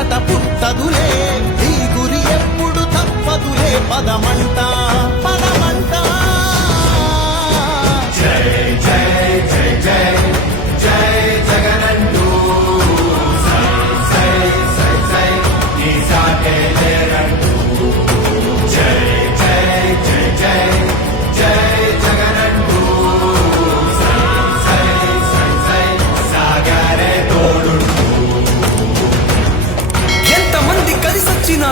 అంతట పుట్టదులే నీ గురి ఎప్పుడు తప్పదులే పదమంటా